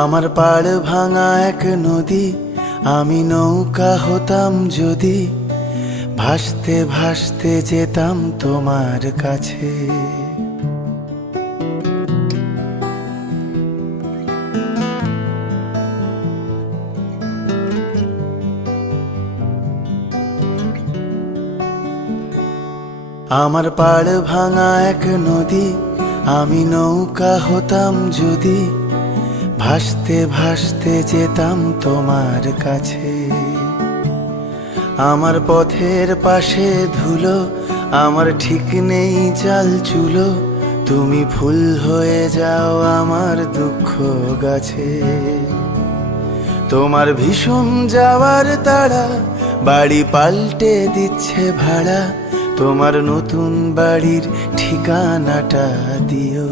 আমার পাড় ভাঙা এক নদী, আমি নৌকা হতাম যদি, ভাসতে ভাসতে যেতাম তোমার কাছে। আমার পাড় ভাঙা এক নদী, আমি নৌকা হতাম যদি, ভাসতে ভাসতে যেতাম তোমার কাছে। আমার পথের পাশে ধুলো, আমার ঠিক নেই চাল চুলো, তুমি ফুল হয়ে যাও আমার দুঃখ গাছে। তোমার ভীষণ যাওয়ার তাড়া, বাড়ি পাল্টে দিচ্ছে ভাড়া, তোমার নতুন বাড়ির ঠিকানাটা দিও।